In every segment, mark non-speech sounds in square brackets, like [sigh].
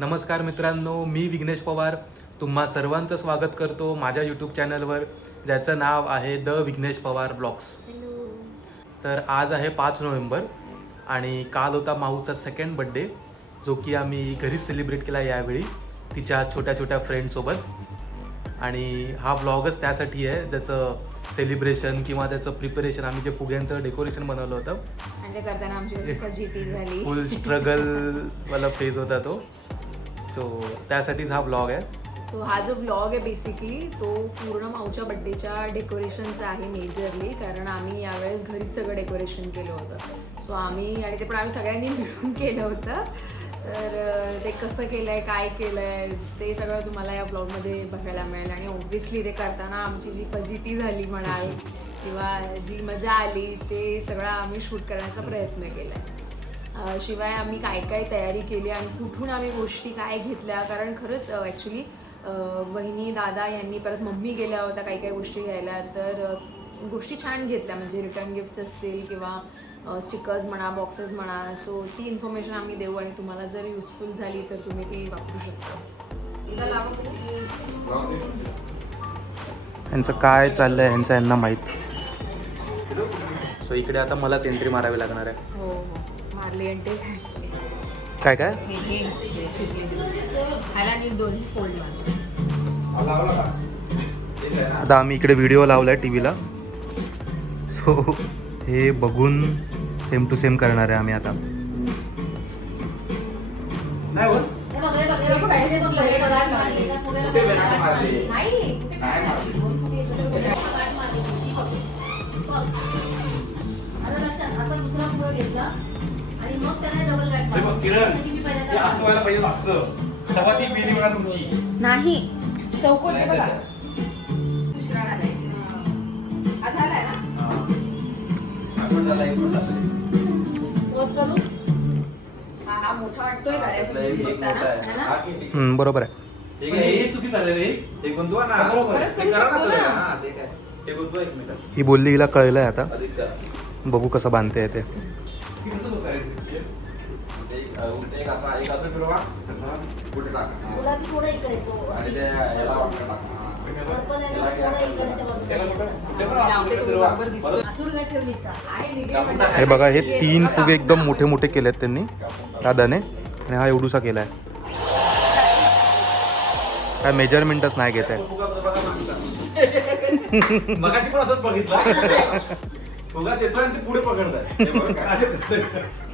नमस्कार मित्रांनो मी विघ्नेश पवार. तुम्हा सर्वांचं स्वागत करतो माझ्या यूट्यूब चॅनलवर ज्याचं नाव आहे द विघ्नेश पवार ब्लॉग्स. तर आज आहे पाच नोव्हेंबर आणि काल होता माऊचा सेकंड बड्डे जो की आम्ही घरीच सेलिब्रेट केला यावेळी तिच्या छोट्या छोट्या फ्रेंडसोबत आणि हा व्लॉगच त्यासाठी आहे ज्याचं सेलिब्रेशन किंवा त्याचं प्रिपरेशन आम्ही जे फुग्यांचं डेकोरेशन बनवलं होतं. फुल स्ट्रगल वाला फेज होता तो. सो त्यासाठीच हा ब्लॉग आहे. सो हा जो ब्लॉग आहे बेसिकली तो पूर्ण माऊच्या बड्डेच्या डेकोरेशनचा आहे मेजरली कारण आम्ही यावेळेस घरीच सगळं डेकोरेशन केलं होतं. सो आम्ही आणि ते पण आम्ही सगळ्यांनी [laughs] मिळून केलं होतं. तर ते कसं केलं आहे काय केलं आहे ते सगळं तुम्हाला या ब्लॉगमध्ये बघायला मिळेल. आणि ऑब्व्हियसली ते करताना आमची जी फजिती झाली म्हणाल किंवा जी मजा आली ते सगळं आम्ही शूट करण्याचा प्रयत्न केला आहे शिवाय आम्ही काय काय तयारी केली आणि कुठून आम्ही गोष्टी काय घेतल्या? कारण खरंच ॲक्च्युली वहिनी दादा यांनी परत मम्मी गेल्या होत्या काही काही गोष्टी घ्यायला. तर गोष्टी छान घेतल्या. म्हणजे रिटर्न गिफ्ट्स असतील किंवा स्टिकर्स म्हणा बॉक्सेस म्हणा. सो ती इन्फॉर्मेशन आम्ही देऊ आणि तुम्हाला जर युजफुल झाली तर तुम्ही ती वापरू शकता. यांचं काय चाललंय यांचं यांना माहीत. सो इकडे आता मलाच एंट्री मारावी लागणार आहे. हो हो. मारली काय काय? हे हे. ह्याला नीट दोन्ही फोल्ड मारले आता आम्ही इकडे व्हिडिओ लावलाय टी व्हीला सो हे बघून सेम टू सेम करणार आहे आम्ही आता. नाही चौकोन हे बघा दुसरा घालायचा. हा. झालाय ना? हा हा मोठा वाटतोय करायचं बघताना है ना? हम्म, बरोबर आहे. परत करू शकतो ना. ही बोलली हिला कळलंय आता. बघू कसं बांधते ते. गुलाबी थोडं इकडे तो पर्पल आणि थोडं इकडच्या बाजूला मी लावते तुम्ही बरोबर दिसतोय असून नाही ठेवलीस का? आहे निघे. हे बघा हे तीन फुगे एकदम मोठे मोठे केलेत त्यांनी. दादाने. आणि हा एवढूसा केलाय. काय मेजरमेंटच नाही घेत आहे मगाशी पण असंच बघितलं. [laughs] फुगात येतोय आणि ते पुढे पकडताय. [laughs]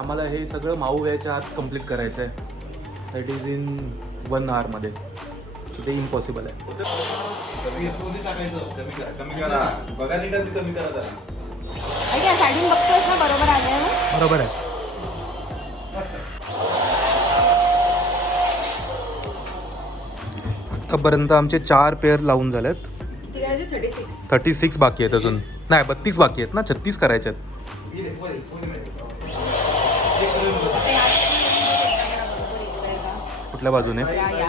आम्हाला हे सगळं माऊ याच्या आत कंप्लीट करायचं आहे दॅट इज इन वन आवरमध्ये सो ते इम्पॉसिबल आहे. बघतोय ना बरोबर आलंय ना? बरोबर आहे. आतापर्यंत आमचे चार पेअर लावून झालेत. सिक्स थर्टी सिक्स बाकी आहेत अजून. नाही बत्तीस बाकी आहेत ना छत्तीस करायचे आहेत कुठल्या बाजूने? या या.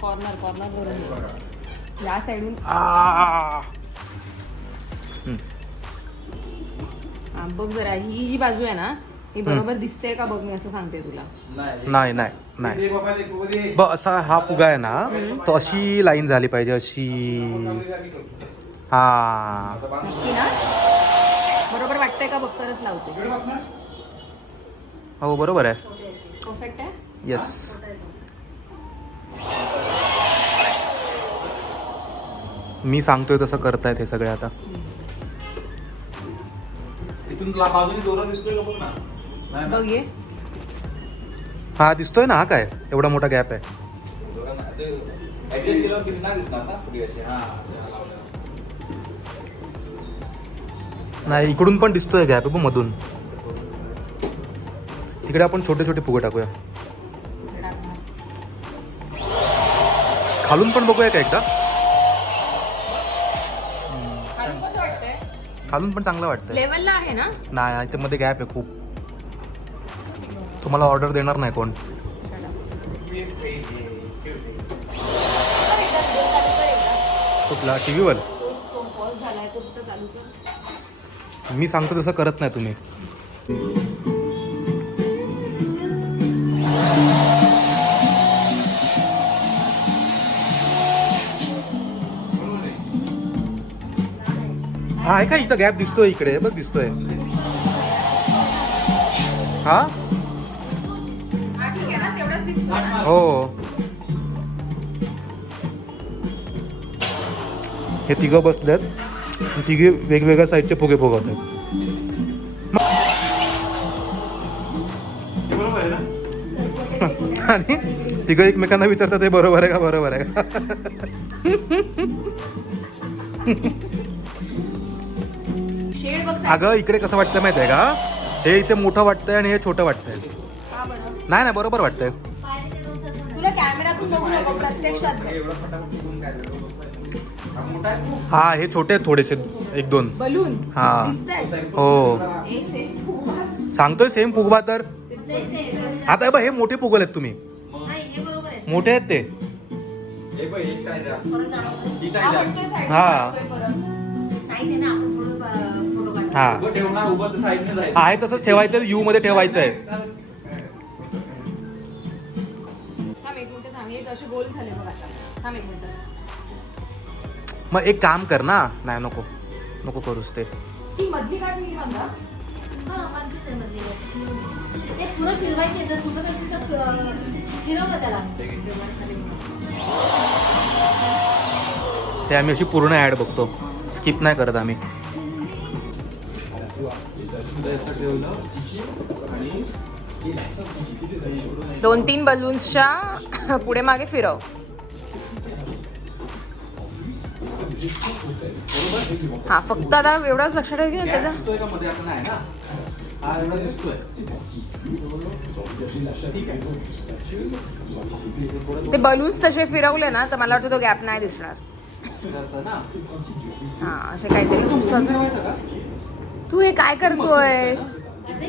कॉर्नर कॉर्नर या. साईडून आ! हम्म. हा, बघ जरा ही जी बाजू आहे ना ही बरोबर दिसते का बघ मी असं सांगते तुला. नाही नाही नाही. ब असा हा फुगा आहे ना तो अशी लाईन झाली पाहिजे अशी. हा. नक्की ना? बरोबर वाटतंय का बघ तरच लावते. हो बरोबर आहे. परफेक्ट आहे? येस मी सांगतोय तसं करतायत हे सगळे आता. इथून ला- बाजूने दोरा दिसतोय का बघ ना. नाही ना? बघ ये. हा दिसतोय ना हा काय? एवढा मोठा गॅप आहे. दोरा नाही. ते adjust केल्यावर किती नाही दिसणार ना? पुढे असे हा असे हा लावल्यावर. नाही इकडून पण दिसतोय गॅप आहे मधून. तिकडे आपण छोटे छोटे फुगे टाकूया. खालून पण बघूया का एकदा? खालून पण चांगलं वाटतंय. लेवलला आहे ना? नाही ते मध्ये गॅप आहे खूप. तुम्हाला ऑर्डर देणार नाही कोण. कुठला? टी व्हीवर मी सांगतो तसं करत नाही तुम्ही. हा आहे का इथं गॅप दिसतोय इकडे. बघ दिसतोय. हा? हा. हो हे तिघं बसल्यात. आणि तिघे वेगवेगळ्या साईडचे फुगे फुगवत आहेत. [laughs] आणि तिघं एकमेकांना विचारतात हे बरोबर आहे का? बरोबर आहे का? [laughs] अगं इकडे कसं वाटतं माहिती आहे का? हे इथे मोठं वाटतंय आणि हे छोटं वाटतंय. हा नाही नाही बरोबर वाटतंय. तुला कॅमेरातून बघू नको प्रत्यक्षात बघ. एवढा फटाफट फुगून काय झालं? हा मोठा आहे खूप. हा हे छोटे आहेत थोडेसे एक दोन. बलून. हा. दिसतंय. हो. सांगतोय सेम फुगवा तर. आता हे बघ हे मोठे फुगवलेत तुम्ही. नाही हे बरोबर आहे. मोठे आहेत ते. हे ही. आहे. हा. हा उभं ठेवणार उभं जायचं. तसंच ठेवायचं यू मध्ये ठेवायचं आहे थांब एक मिनिट थांब. एक असे गोल झाले बघ आता. थांब एक मिनिट. मग एक काम कर ना. नाही नको. नको करूस ते. ती मधली गाठ मी बंद बाजूच आहे मध्ये. ते पुढं फिरवायचे जर फुटत असेल तर अं, फिरवलं त्याला. ते आम्ही अशी पूर्ण ॲड बघतो. स्किप नाही करत आम्ही. दोन तीन बलून्सच्या पुढे मागे फिरव. हा फक्त आता एवढाच लक्षात ठेव की त्याचा ना ते बलून्स तसे फिरवले ना तर मला वाटतं तो गॅप नाही दिसणार. हा असे काहीतरी पुस्तक तू हे काय करतोयस? अभि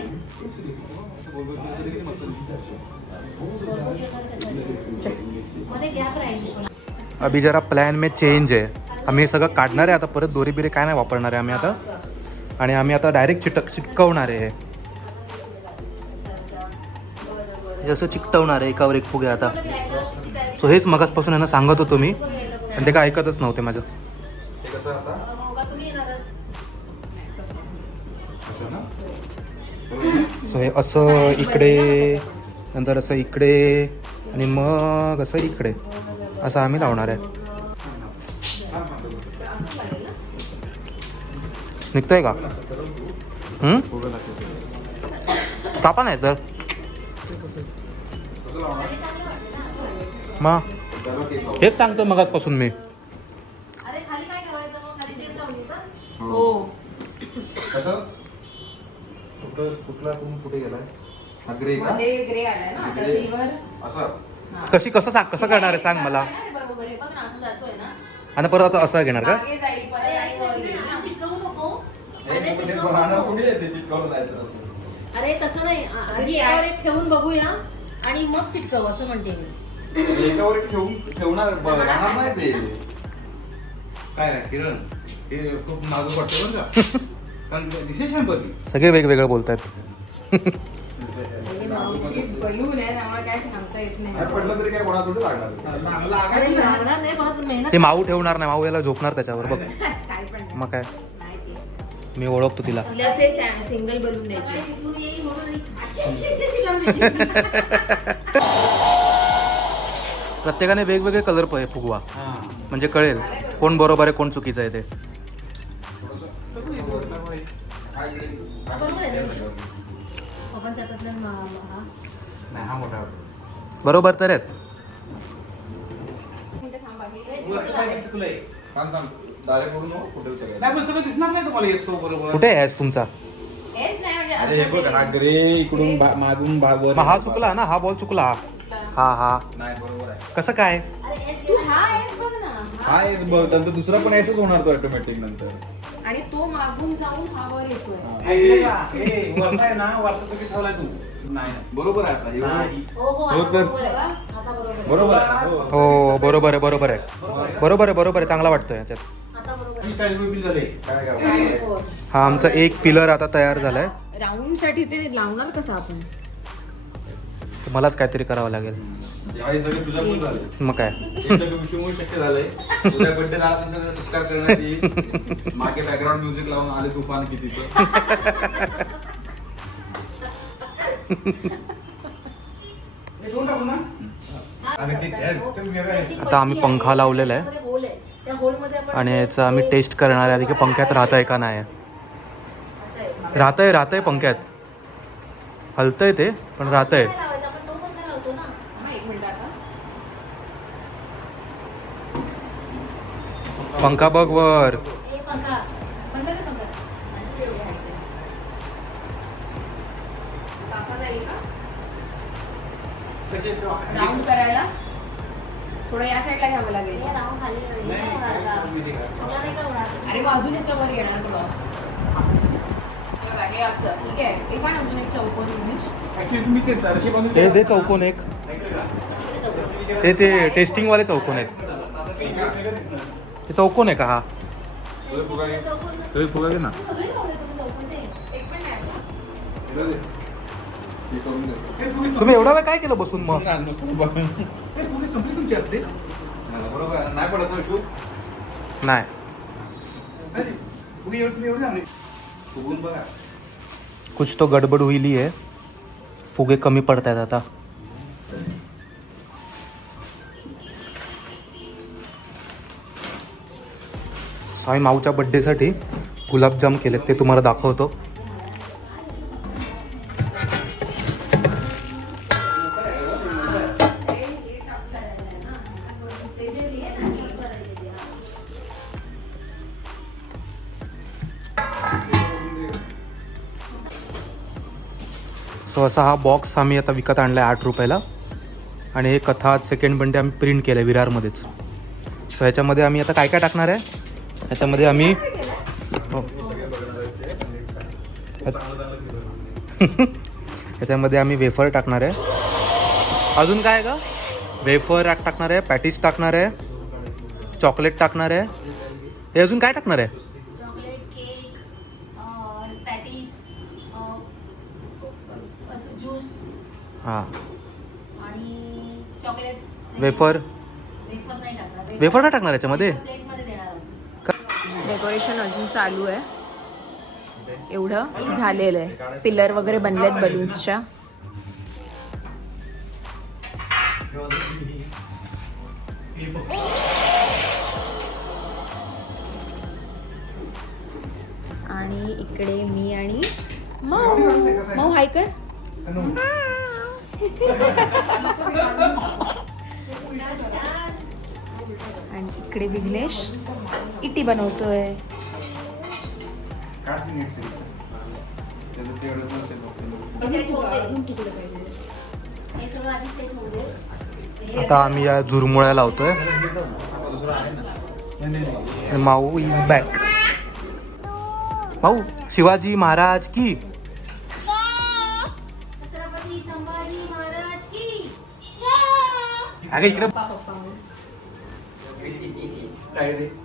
अभी जरा प्लॅन मे चेंज आहे आम्ही हे सगळं काढणार आहे आता परत दोरी बिरी काय नाही वापरणार आहे आम्ही आता. आणि आम्ही आता डायरेक्ट चिटक चिटकवणार आहे. हे. असं चिकटवणार आहे एकावर एक फुगे आता. सो हेच मगाचपासून यांना सांगत होतो मी पण ते काय ऐकतच नव्हते माझं. सो हे असं इकडे नंतर असं इकडे आणि मग असं इकडे. असं आम्ही लावणार आहे. निघतंय का? कापा नाही तर. मग हेच सांगतो मगाचपासून मी. हो. कसं? कुठं कुठला तुम्ही कुठे गेलाय? हा ग्रे का? मध्ये ग्रे आलाय ना आता Grey. सिल्वर. असं? कशी कसं सांग कसं करणार आहे? सांग मला. बरोबर हे बघ ना असं जातोय ना. आणि परत असं असं घेणार का? मागे जाईल परत आणि वर येईल ना. चिटकवू नको. हे मध्ये कुठे चिटकवू राहणार नको. कुठे येते चिटकवलं जायचं असं? अरे तसं नाही. आ- आधी एकावर एक ठेवून बघूया आणि मग चिटकव असं म्हणते मी. एकावर एक ठेवून ठेवणार ब- राहणार नाही ते. काय किरण? हे खूप नाजूक वाटतं बरं का? [laughs] सगळे वेगवेगळं बोलत आहेत हे मावशी बलून आहे त्यामुळे काय सांगता येत नाही. नाही पडलं तरी काय कोणा थोडी लागणार अरे लागणार नाही मला मेहनत ते माऊ ठेवणार नाही माऊ याला झोपणार त्याच्यावर बघ. [laughs] मग काय. मी ओळखतो तिला. आपले असे सिंगल बलून द्यायचे. तिथून येईल म्हणून आणि अशी अशी अशी अशी करून देते. [laughs] प्रत्येकाने वेगवेगळे कलर प फुगवा. हा. म्हणजे कळेल कोण बरोबर आहे कोण चुकीचं आहे ते. नाही हा मोठा बरोबर तर आहेत. थांब थांब. डायरेक्ट बोलू नको कुठे उचलायचं. नाही पण सगळं दिसणार नाही तुम्हाला येतो बरोबर. कुठे आहेस तुमचा? म्हणजे इकडून भा- मागून भागवर मग हा चुकला ना हा बॉल चुकला. हा हा. नाही बरोबर आहे. कसं काय? हा हा एस बघ नंतर दुसरा पण एसच होणार तो ऑटोमॅटिक नंतर. आणि तो मागून जाऊन हा वर येतोय ऐकलं का? ए, वरचा आहे ना वरचा चुकी ठेवलाय तू नाही बरोबर आहे आता हे बरोबर. नाही. हो हो हो आता तर. बरोबर आहे. आता बरोबर आहे. बरोबर आहे हो. हो बरोबर आहे बरोबर आहे बरोबर आहे बरोबर आहे चांगला वाटतोय याच्यात आता बरोबर आहे. ती साईज रुपये झाले काय काय हो. हा आमचा एक पिलर आता तयार झालाय राऊंडसाठी ते लावणार कसं आपण तर मलाच काहीतरी करावं लागेल. मग काय? मागे बॅकग्राऊंड म्युझिक लावून आले तुफान आहे. आता आम्ही आहे, पंखा लावलेला आहे. त्यामध्ये होल आहे. त्या होलमध्ये आपण आणि याचं आम्ही टेस्ट करणार आहे. आधी की पंख्यात राहतंय का नाही? असं आहे. राहतंय राहतंय पंख्यात. हलतंय ते पण राहतंय. नाही लावायचं, आपण तो पंखा लावतो ना हा, एक मिनिट आता पंखा बघ वर हे पंखा बंद कर पंखा एवढे आहे ते. आता असा जाईल तसे तो- राऊंड करायला? थोडं या साईडला घ्यावं लागेल. हे? अरे मग अजून याच्यावर येणार बघा असं. ठीक आहे. पण अजून एक चौकोन ते ते द्या. दे चौकोन एक. ते टेस्टिंगवाले चौकोन आहेत. ते चौकोन आहे का हा? तुझं फुगा घे. ना. तुम्ही तुम्ही एवढा वेळ काय केलं बसून मग? नाही, तुम्ही कुछ तो गडबड हुईली आहे. फुगे कमी पडत आहेत आता. साई माऊच्या बड्डेसाठी गुलाबजाम केलेत ते तुम्हाला दाखवतो. सो असा हा बॉक्स आम्ही आता विकत आणला आहे आठ रुपयाला. आणि हे कथा सेकंड बंडे आम्ही प्रिंट केलं आहे विरारमध्येच. सो ह्याच्यामध्ये आम्ही आता काय काय टाकणार आहे? ह्याच्यामध्ये आम्ही हो. [laughs] ह्याच्यामध्ये आम्ही वेफर टाकणार आहे. अजून काय आहे का वेफर टाकणार आहे पॅटीस टाकणार आहे चॉकलेट टाकणार आहे. हे अजून काय टाकणार आहे? हां. वेफर? वेफर नाही टाकणार. याच्यामध्ये डेकोरेशन अजून चालू आहे. एवढं झालेलं आहे. पिलर वगैरे बनलेत बलून्सच्या आणि इकडे मी आणि मऊ. मऊ हाय कर. [laughs] आणि इकडे विघ्नेश. इटी बनवतोय. हे. हे. हे आता आम्ही या झुरमुळ्या लावतोय. माऊ इज बॅक माऊ शिवाजी महाराज की? छत्रपती संभाजी महाराज की? अगं इकडे. काय रे?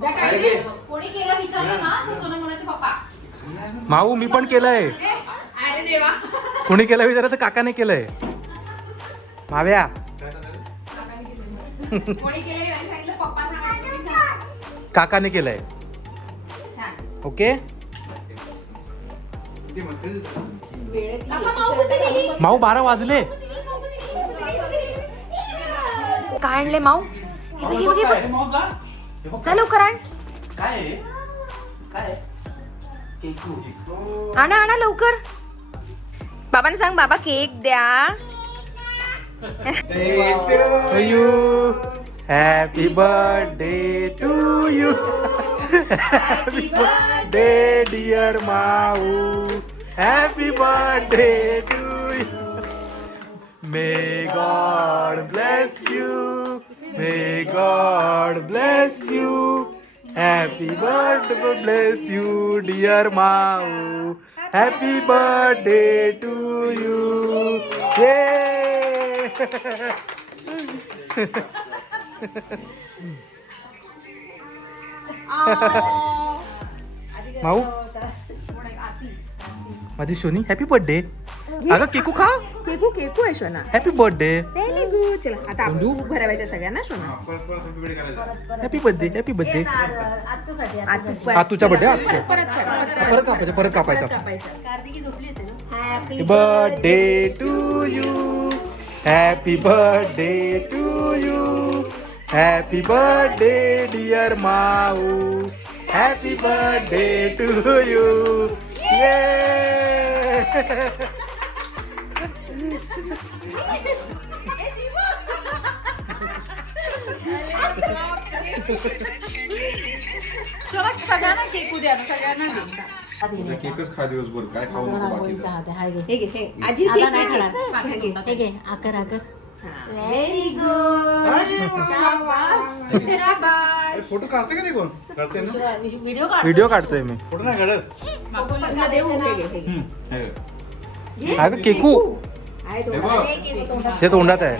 कोणी केलं विचारलं ना तर सोनम मोनाचे पप्पा? माऊ मी पण केलंय. अरे देवा. कोणी केलं विचारायचं? काकाने केलंय. माव्या. कोणी केलं नाही सांगितलं पप्पा सांगायचं मी सांग. काकाने केलंय. छान. ओके? काका, माऊ कुठे गेली? माऊ बारा वाजले. काय आणले माऊ? हे बघ, हे बघ, हे बघ. चल लवकर आण. आणा आणा लवकर. बाबांना सांग बाबा केक द्या. You happy birthday to you happy birthday dear Mau happy birthday to you may God bless you May God bless you. Happy birthday, bless you, dear Mau. Happy birthday to you. Yay! माऊ माझी सोनी happy birthday अगं केकू खा. केकू केकू आहे शोना. हॅपी बर्थडे व्हेरी गुड चला आता आपण भूक भरावायच्या सगळ्यांना शोना. परत परत happy birthday करायचं. हॅपी बर्थडे हॅपी बर्थडे आता. हा तुझा बर्थडे परत परत परत कर. परत कापायचा परत कापायचा. कापायचं. कार्तिकी झोपली असेल ना? Happy birthday to you happy birthday to you happy birthday dear Mau happy birthday to you ये सगळ्यांना केकू द्या ना, सगळ्यांना दे. उद्या केकच खा दिवसभर काय खाऊ नको बाकीचं हे घे हे आजी आता केक नाही आहे. खाणार. हे घे. हे घे आकर आकर व्हेरी गुड शाबास शाबास फोटो काढते का नाही कोण काढते ना व्हिडिओ काढ व्हिडिओ काढतोय मी फोटो नाही काढत देऊ हे घे, हे घे. हे. केकू तो हे तोंडात. आहे.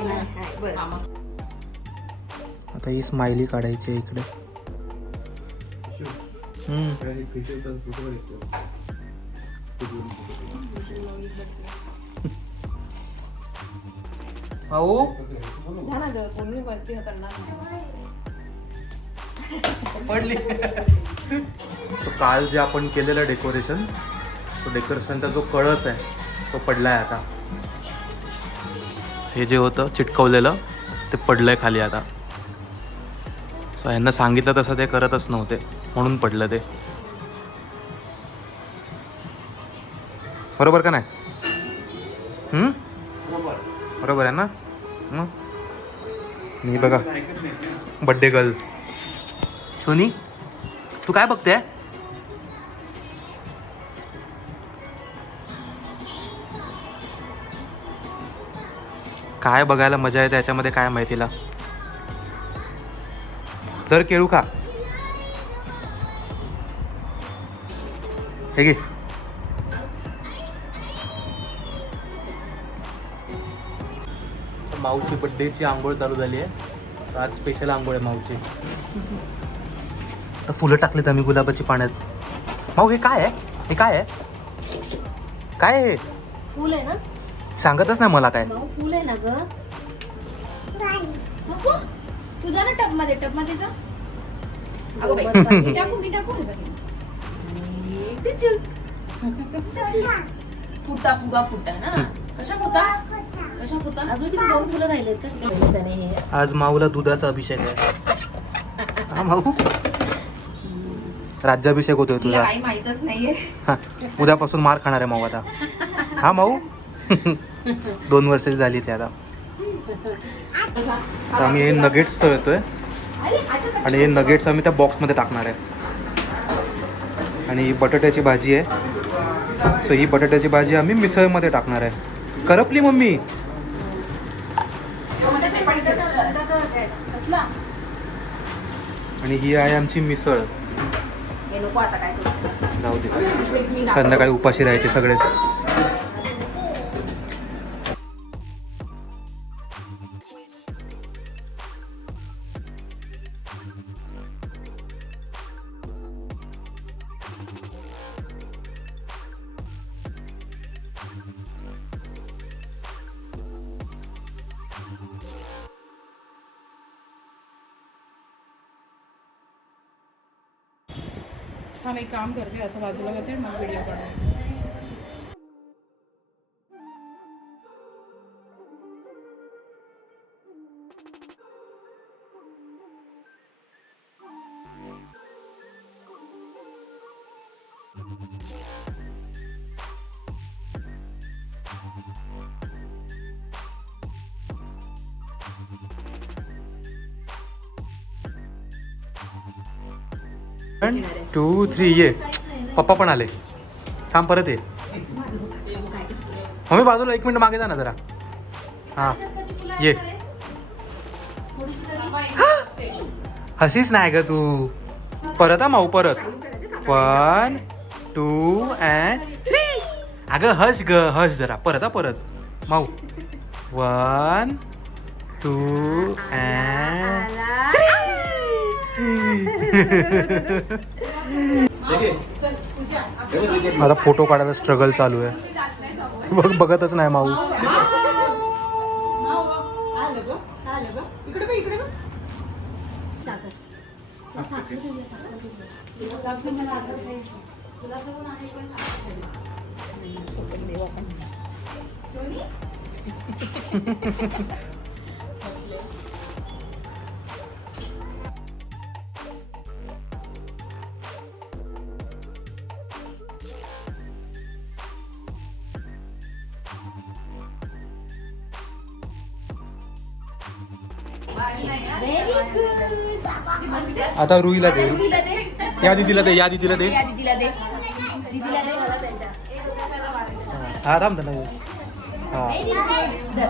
आता ही स्माइली काढायची आहे इकडे. भाऊ? हे. पडली. तो काल जे आपण केलेलं डेकोरेशन तो डेकोरेशनचा जो कळस आहे तो पडलाय आता. हे जे होतं चिटकवलेलं ते पडलं आहे खाली आता. सो यांना सांगितलं तसं ते करतच नव्हते म्हणून पडलं ते. बरोबर का नाही? बरोबर आहे ना? मग? मी बघा. बड्डे गर्ल सोनी तू काय बघते काय बघायला मजा येते याच्यामध्ये काय माहितीला तर केळू का हे घे. माऊची बड्डेची आंघोळ चालू झाली आहे. आज स्पेशल आंघोळ आहे माऊची. तर फुलं टाकलीत आम्ही गुलाबाची पाण्यात. माऊ हे काय आहे? हे काय आहे? काय आहे हे? फुल आहे ना? सांगतच नाही मला काय. फुल आहे ना ग. नको तू जा ना टबमध्ये टबमध्ये जा. अगं बाई. मी [laughs] टाकू मी टाकू. फुटा फुगा फुटा ना. कशा फुटा? कशा फुटा? अजून किती दोन फुलं राहिले आज माऊला दुधाचा अभिषेक आहे. हा माऊ. राज्याभिषेक होतोय तुला तुझा. माहितच नाहीये. हा उद्यापासून मार खाणार आहे माऊ आता. हा माऊ. [laughs] दोन वर्षाची झाली त्याला आता. तर आम्ही हे नगेट्स तळतोय. आणि हे नगेट्स आम्ही त्या बॉक्समध्ये टाकणार आहे. आणि ही बटाट्याची भाजी आहे. सो ही बटाट्याची भाजी आम्ही मिसळमध्ये टाकणार आहे. करपली मम्मी? आणि ही आहे आमची मिसळ. जाऊ दे. संध्याकाळी उपाशी राहायचे सगळे. काम करते असं बाजूला करते मग व्हिडिओ काढते. वन टू थ्री ये. पप्पा पण आले. थांब परत ये. मम्मी बाजूला एक मिनिट मागे जा ना जरा. हां. ये. [gasps] हसीस हसीच नाही ग तू. परत हा माऊ परत. वन टू अँड थ्री अगं हस ग हस जरा. परत हा परत. माऊ. वन टू अँड मला फोटो काढायला स्ट्रगल चालू आहे. बघ बघतच नाही माऊ. आता रुईला दे. या दिदीला दे या दिदीला दे. दीदीला दे. दीदीला दे. हा थांब ना हा. धर,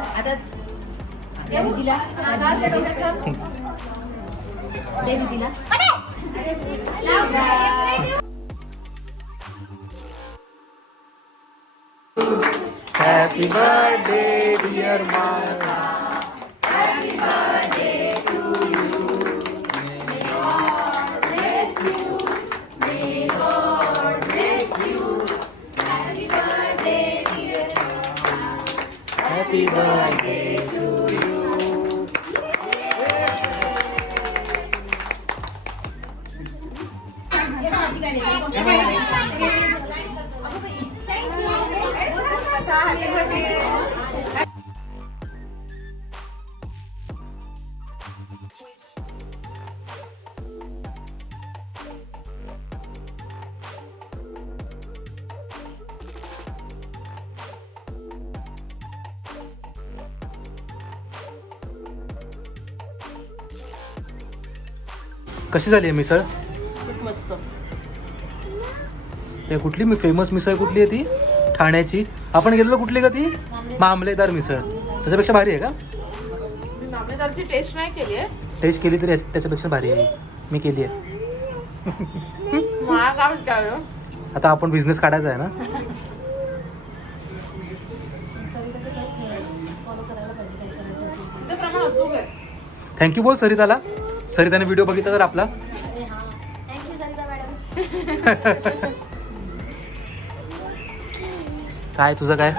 कशी झाली आहे मिसळ? खूप मस्त. ते कुठली मी फेमस मिसळ कुठली आहे ती? ठाण्याची. आपण गेलेलो कुठली का ती? मामलेदार. मिसळ. त्याच्यापेक्षा भारी आहे का? मी मामलेदारची टेस्ट नाही केली आहे. टेस्ट केली तरी याच्या- त्याच्यापेक्षा भारी आहे. मी केली आहे. मला काय विचारलं आता आपण बिझनेस काढायचा आहे ना? ते प्रमाण अचूक आहे. थँक्यू बोल सरिताला. सरिताने व्हिडिओ बघितला तर आपला? [laughs] काय तुझं काय?